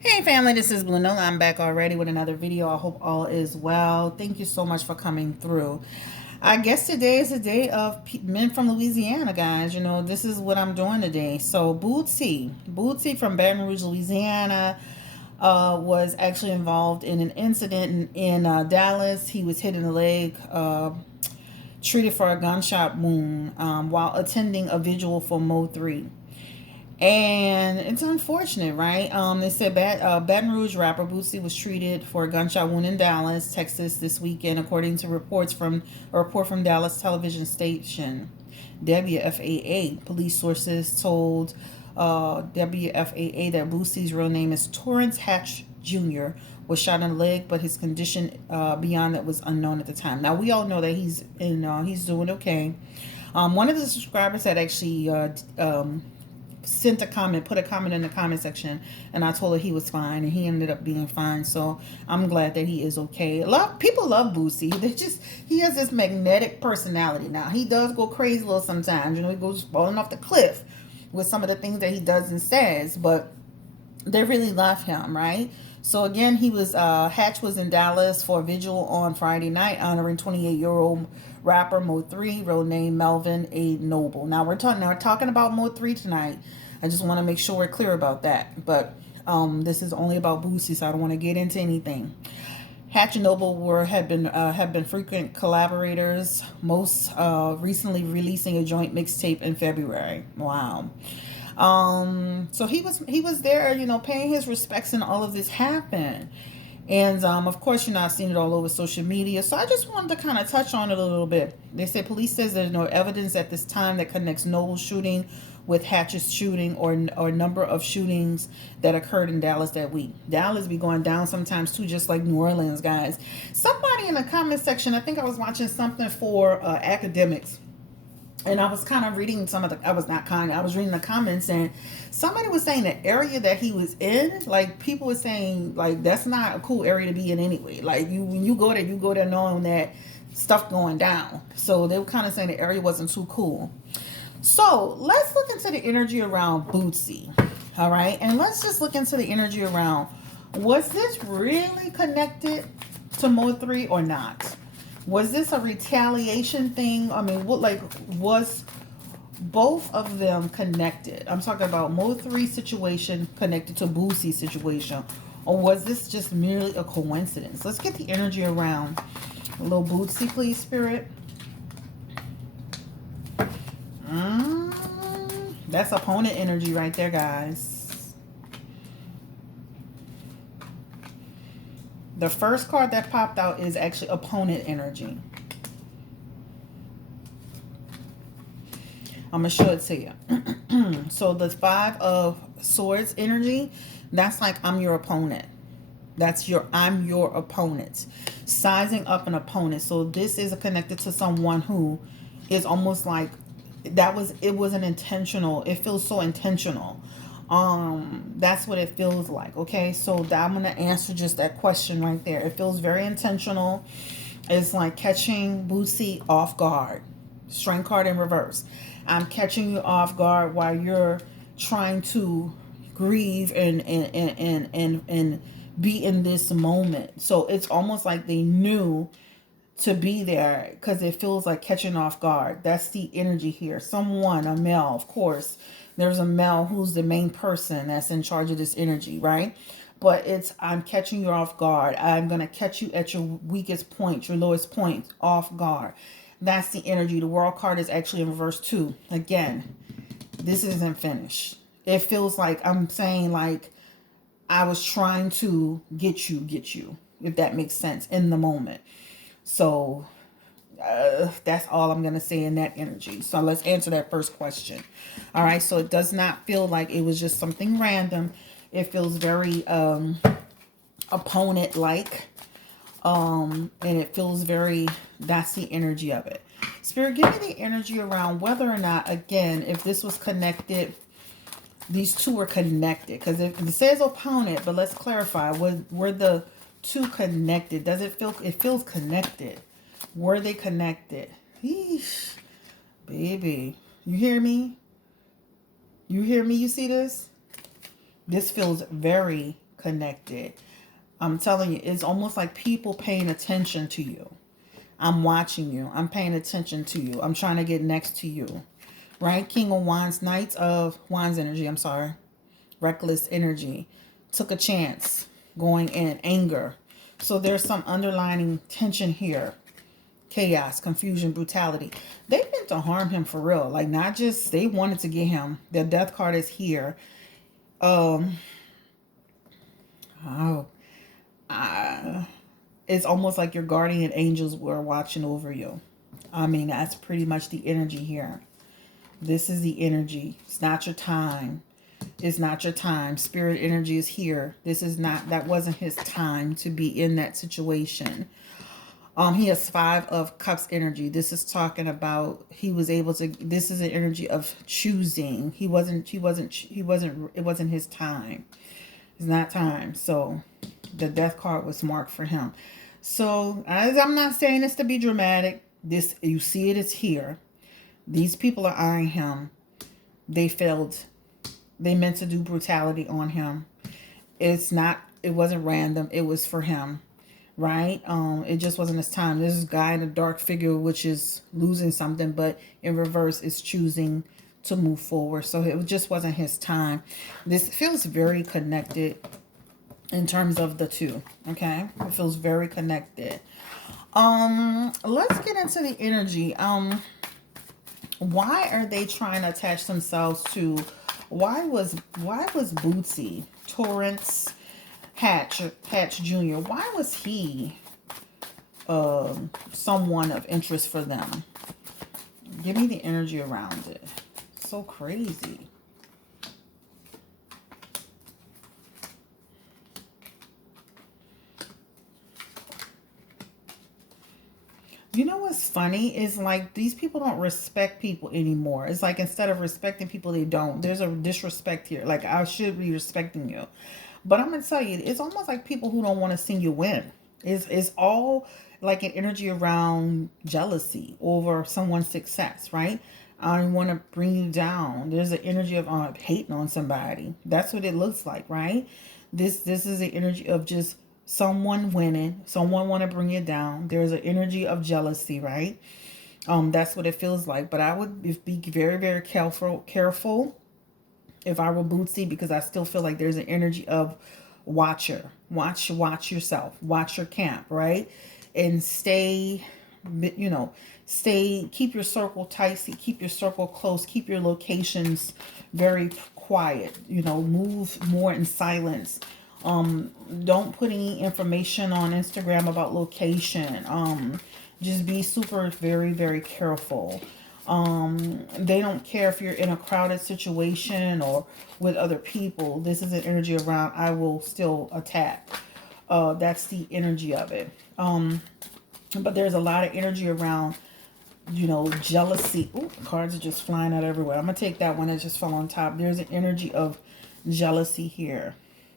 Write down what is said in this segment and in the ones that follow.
Hey family, this is Blue Nola. I'm back already with another video. I hope all is well. Thank you so much for coming through. I guess today is a day of men from Louisiana, guys. You know, this is what I'm doing today. So Bootsy from Baton Rouge, Louisiana, was actually involved in an incident in Dallas. He was hit in the leg, treated for a gunshot wound while attending a vigil for Mo 3. And it's unfortunate, right? They said Baton Rouge rapper Boosie was treated for a gunshot wound in Dallas, Texas this weekend, according to a report from Dallas television station WFAA. Police sources told WFAA that Boosie's real name is Torrance Hatch Jr. was shot in the leg, but his condition beyond that was unknown at the time. Now we all know that he's doing okay. One of the subscribers had actually sent a comment, put a comment in the comment section, and I told her he was fine, and he ended up being fine. So I'm glad that he is okay. A lot of people love Boosie. He has this magnetic personality. Now he does go crazy a little sometimes. You know, he goes falling off the cliff with some of the things that he does and says, but they really love him, right? So again, Hatch was in Dallas for a vigil on Friday night honoring 28-year-old rapper Mo 3, real name Melvin A. Noble. Now we're talking about Mo 3 tonight. I just want to make sure we're clear about that. But this is only about Boosie, so I don't want to get into anything. Hatch and Noble have been frequent collaborators, most recently releasing a joint mixtape in February. Wow. So he was there, you know, paying his respects, and all of this happened. And of course, you know, I've seen it all over social media. So I just wanted to kind of touch on it a little bit. They say police says there's no evidence at this time that connects Noble's shooting with Hatch's shooting or number of shootings that occurred in Dallas that week. Dallas be going down sometimes too, just like New Orleans, guys. Somebody in the comment section, I think I was watching something for academics, and I was kind of reading I was reading the comments, and somebody was saying the area that he was in, like people were saying, like, that's not a cool area to be in anyway. Like when you go there knowing that stuff going down. So they were kind of saying the area wasn't too cool. So let's look into the energy around Bootsy. All right. And let's just look into the energy around, was this really connected to Mo 3 or not? Was this a retaliation thing? I mean, was both of them connected? I'm talking about Mo 3 situation connected to Boosie situation. Or was this just merely a coincidence? Let's get the energy around a little Bootsy, please, Spirit. That's opponent energy right there, guys. The first card that popped out is actually opponent energy. I'm going to show it to you. So the 5 of Swords energy, that's like I'm your opponent. I'm your opponent. Sizing up an opponent. So this is connected to someone who is almost like, it wasn't intentional. It feels so intentional. That's what it feels like. Okay, so I'm gonna answer just that question right there. It feels very intentional. It's like catching Boosie off guard. Strength card in reverse. I'm catching you off guard while you're trying to grieve and be in this moment. So it's almost like they knew to be there, because it feels like catching off guard. That's the energy here. Someone, a male, of course. There's a male who's the main person that's in charge of this energy, right? But I'm catching you off guard. I'm going to catch you at your weakest point, your lowest point, off guard. That's the energy. The World card is actually in reverse too. Again, this isn't finished. It feels like I'm saying, like, I was trying to get you, if that makes sense, in the moment. So that's all I'm going to say in that energy. So let's answer that first question. All right. So it does not feel like it was just something random. It feels very opponent-like. And it feels that's the energy of it. Spirit, give me the energy around whether or not, again, if this was connected, these two were connected. Because it says opponent, but let's clarify. Were the two connected? Does it feels connected? Were they connected? Eesh, baby, you hear me? You see this? This feels very connected. I'm telling you, it's almost like people paying attention to you. I'm watching you. I'm paying attention to you. I'm trying to get next to you. Right? King of Wands, Knight of Wands energy. I'm sorry. Reckless energy. Took a chance. Going in. Anger. So there's some underlining tension here. Chaos, confusion, brutality. They meant to harm him for real. Like, not just, they wanted to get him. The death card is here. Oh. It's almost like your guardian angels were watching over you. I mean, that's pretty much the energy here. This is the energy. It's not your time. It's not your time. Spirit energy is here. This is not, that wasn't his time to be in that situation. He has 5 of Cups energy. This is talking about he was able to, this is an energy of choosing. It wasn't his time. It's not time. So the death card was marked for him. So as I'm not saying this to be dramatic, this, you see it is here. These people are eyeing him. They failed. They meant to do brutality on him. It's not, it wasn't random. It was for him. Right? It just wasn't his time. This is a guy in a dark figure, which is losing something, but in reverse is choosing to move forward. So it just wasn't his time. This feels very connected in terms of the two. Okay? It feels very connected. Let's get into the energy. Why are they trying to attach themselves to, why was Boosie, Torrance, Hatch Jr., why was he someone of interest for them? Give me the energy around it. So crazy. You know what's funny is, like, these people don't respect people anymore. It's like instead of respecting people, they don't. There's a disrespect here. Like, I should be respecting you. But I'm going to tell you, it's almost like people who don't want to see you win. It's all like an energy around jealousy over someone's success, right? I want to bring you down. There's an energy of hating on somebody. That's what it looks like, right? This is the energy of just someone winning. Someone want to bring you down. There's an energy of jealousy, right? That's what it feels like. But I would be very, very careful if I were Bootsy, because I still feel like there's an energy of watcher. Watch yourself. Watch your camp, right? And stay, keep your circle tight. Keep your circle close. Keep your locations very quiet. Move more in silence. Don't put any information on Instagram about location. Just be super, very, very careful. They don't care if you're in a crowded situation or with other people. This is an energy around, I will still attack. That's the energy of it. But there's a lot of energy around, jealousy. Ooh, cards are just flying out everywhere. I'm going to take that one that just fell on top. There's an energy of jealousy here,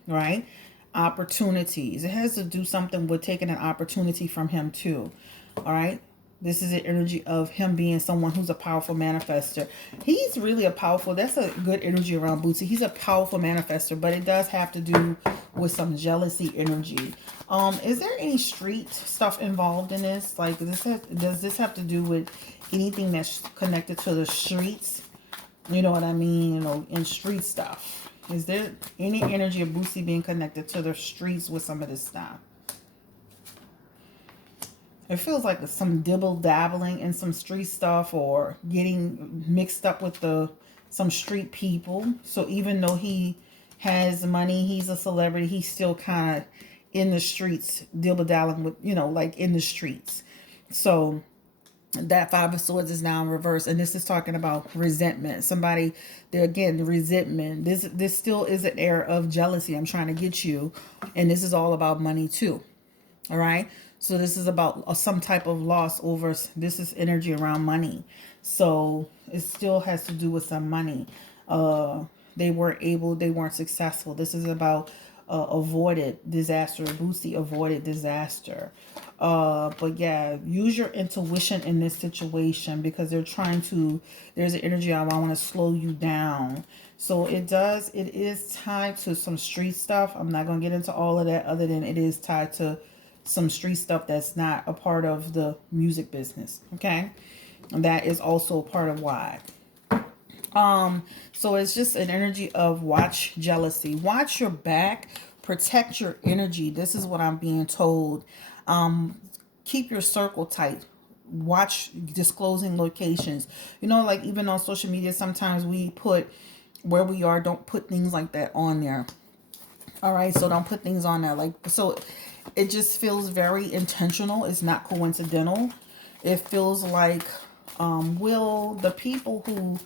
right? Opportunities. It has to do something with taking an opportunity from him too. All right. This is an energy of him being someone who's a powerful manifester. He's really a powerful, that's a good energy around Bootsy. He's a powerful manifester, but it does have to do with some jealousy energy. Is there any street stuff involved in this? Like, does this have to do with anything that's connected to the streets? You know what I mean? In street stuff. Is there any energy of Bootsy being connected to the streets with some of this stuff? It feels like some dibble-dabbling in some street stuff, or getting mixed up with some street people. So even though he has money, he's a celebrity, he's still kind of in the streets, dibble-dabbling with, like in the streets. So that 5 of Swords is now in reverse. And this is talking about resentment. Somebody, there again, the resentment. This still is an air of jealousy. I'm trying to get you. And this is all about money too. All right. So this is about some type of loss over, this is energy around money. So it still has to do with some money. They weren't successful. This is about avoided disaster. Boosie avoided disaster. But yeah, use your intuition in this situation because they're trying to, there's an energy of I want to slow you down. So it is tied to some street stuff. I'm not going to get into all of that other than it is tied to some street stuff that's not a part of the music business. Okay. And that is also a part of why. So it's just an energy of watch jealousy. Watch your back. Protect your energy. This is what I'm being told. Keep your circle tight. Watch disclosing locations. You know, like even on social media, sometimes we put where we are. Don't put things like that on there. All right, so don't put things on there. Like, so it just feels very intentional. It's not coincidental. It feels like, will the people who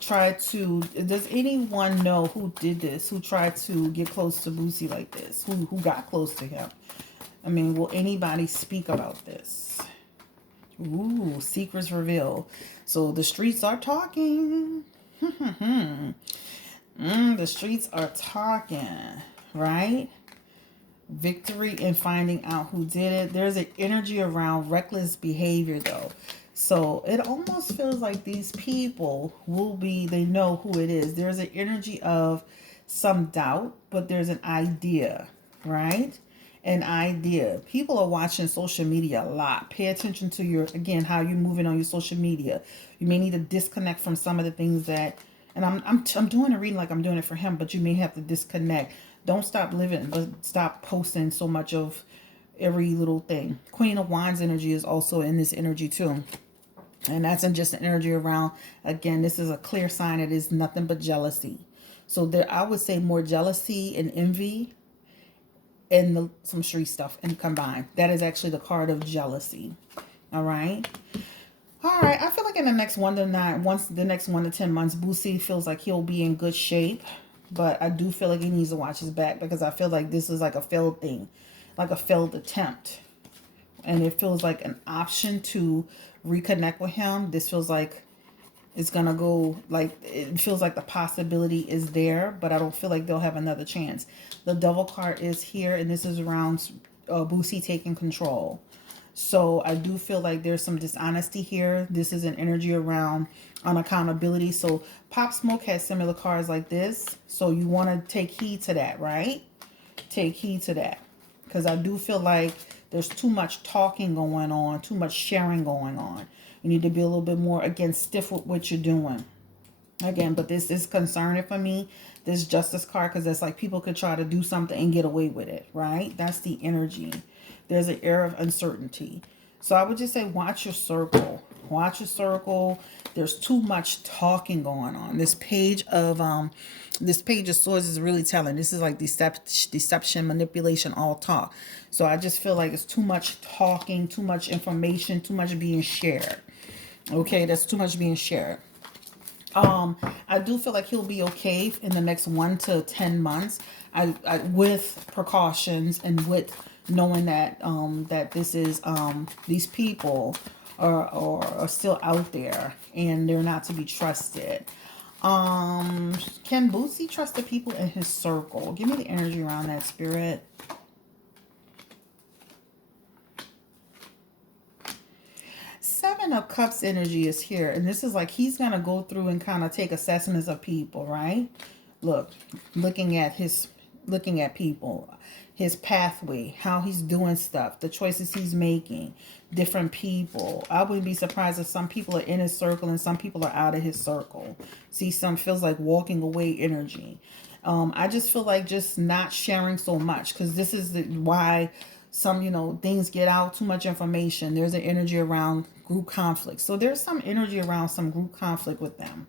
tried to, does anyone know who did this, who tried to get close to Boosie like this, who got close to him? I mean, will anybody speak about this? Ooh, secrets revealed. So the streets are talking. The streets are talking, right? Victory in finding out who did it. There's an energy around reckless behavior, though. So it almost feels like these people will be, they know who it is. There's an energy of some doubt, but there's an idea, right? An idea. People are watching social media a lot. Pay attention to your, again, how you're moving on your social media. You may need to disconnect from some of the things that, and I'm doing a reading like I'm doing it for him, but you may have to disconnect. Don't stop living, but stop posting so much of every little thing. Queen of Wands energy is also in this energy too. And that's in just an energy around, again, this is a clear sign. It is nothing but jealousy. So there, I would say more jealousy and envy and some street stuff and combined. That is actually the card of jealousy. All right. All right. I feel like in the next 1 to 9, once the next 1 to 10 months, Boosie feels like he'll be in good shape. But I do feel like he needs to watch his back because I feel like this is like a failed thing, like a failed attempt. And it feels like an option to reconnect with him. This feels like it's going to go, like, it feels like the possibility is there, but I don't feel like they'll have another chance. The Devil card is here, and this is around Boosie taking control. So I do feel like there's some dishonesty here. This is an energy around unaccountability. So Pop Smoke has similar cards like this. So you want to take heed to that, right? Take heed to that. Because I do feel like there's too much talking going on, too much sharing going on. You need to be a little bit more, again, stiff with what you're doing. Again, but this is concerning for me, this Justice card, because it's like people could try to do something and get away with it, right? That's the energy. There's an air of uncertainty. So I would just say watch your circle. Watch your circle. There's too much talking going on. This page of swords is really telling. This is like deception, manipulation, all talk. So I just feel like it's too much talking, too much information, too much being shared. Okay, that's too much being shared. I do feel like he'll be okay in the next 1 to 10 months. With precautions and with knowing that that this is these people are still out there and they're not to be trusted. Can Boosie trust the people in his circle? Give me the energy around that, Spirit. Seven of Cups energy is here, and this is like he's gonna go through and kind of take assessments of people, right? Looking at people, his pathway, how he's doing stuff, the choices he's making, different people. I wouldn't be surprised if some people are in his circle and some people are out of his circle. See, some feels like walking away energy. I just feel like just not sharing so much, because this is why some, things get out, too much information. There's an energy around group conflict. So there's some energy around some group conflict with them.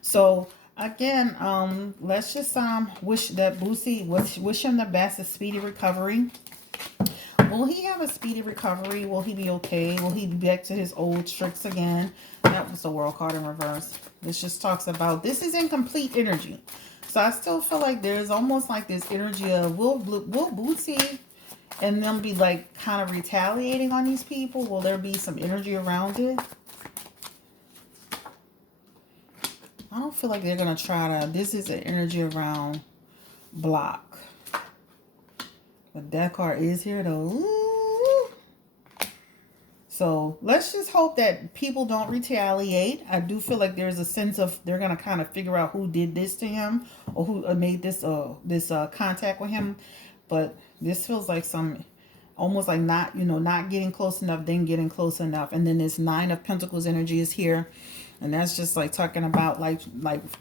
So again, let's just wish that Boosie, wish him the best, a speedy recovery. Will he have a speedy recovery? Will he be okay? Will he be back to his old tricks again? That was the World card in reverse. This just talks about, this is incomplete energy. So I still feel like there's almost like this energy of, will Boosie and them be like kind of retaliating on these people? Will there be some energy around it? I don't feel like they're going to try to, this is an energy around block. But that card is here though. Ooh. So let's just hope that people don't retaliate. I do feel like there's a sense of they're gonna kind of figure out who did this to him or who made this contact with him. But this feels like some almost like not not getting close enough, then getting close enough, and then this Nine of Pentacles energy is here, and that's just like talking about like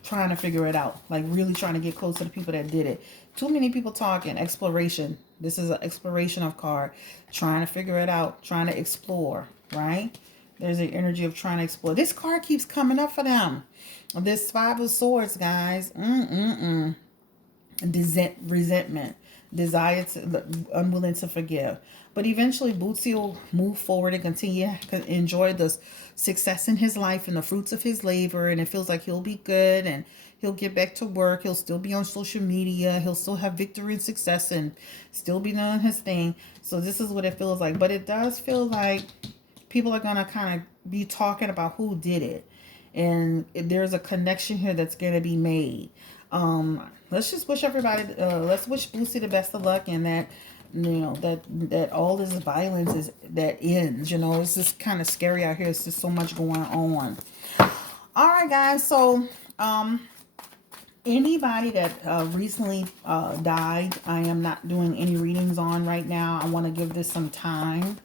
trying to figure it out, like really trying to get close to the people that did it. Too many people talking. Exploration. This is an exploration of card, trying to figure it out, trying to explore, right? There's the energy of trying to explore. This card keeps coming up for them. This Five of Swords, guys. Resentment, desire to, unwilling to forgive. But eventually Bootsy will move forward and continue to enjoy the success in his life and the fruits of his labor, and it feels like he'll be good and he'll get back to work. He'll still be on social media. He'll still have victory and success and still be doing his thing. So this is what it feels like. But it does feel like people are going to kind of be talking about who did it. And there's a connection here that's going to be made. Let's just wish everybody, let's wish Boosie the best of luck, and that, that all this violence that ends. It's just kind of scary out here. It's just so much going on. All right, guys. So, anybody that recently died, I am not doing any readings on right now. I want to give this some time.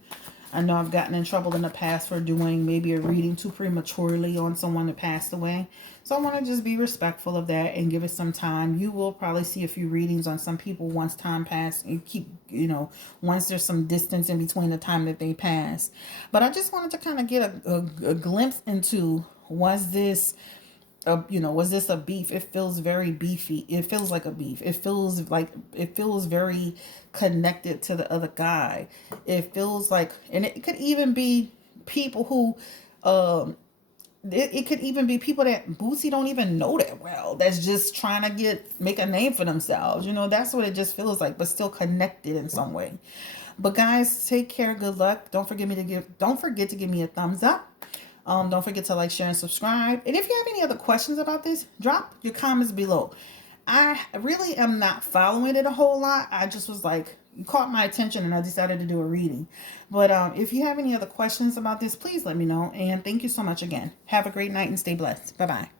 I know I've gotten in trouble in the past for doing maybe a reading too prematurely on someone that passed away. So I want to just be respectful of that and give it some time. You will probably see a few readings on some people once time passes. You keep, once there's some distance in between the time that they pass. But I just wanted to kind of get a glimpse into, was this a beef? It feels very beefy. It feels like a beef. It feels very connected to the other guy. It feels like, and it could even be people who, it could even be people that Boosie don't even know that well. That's just trying to make a name for themselves. That's what it just feels like, but still connected in some way. But guys, take care. Good luck. Don't forget to give me a thumbs up. Don't forget to like, share, and subscribe. And if you have any other questions about this, drop your comments below. I really am not following it a whole lot. I just was like, it caught my attention and I decided to do a reading. But if you have any other questions about this, please let me know. And thank you so much again. Have a great night and stay blessed. Bye-bye.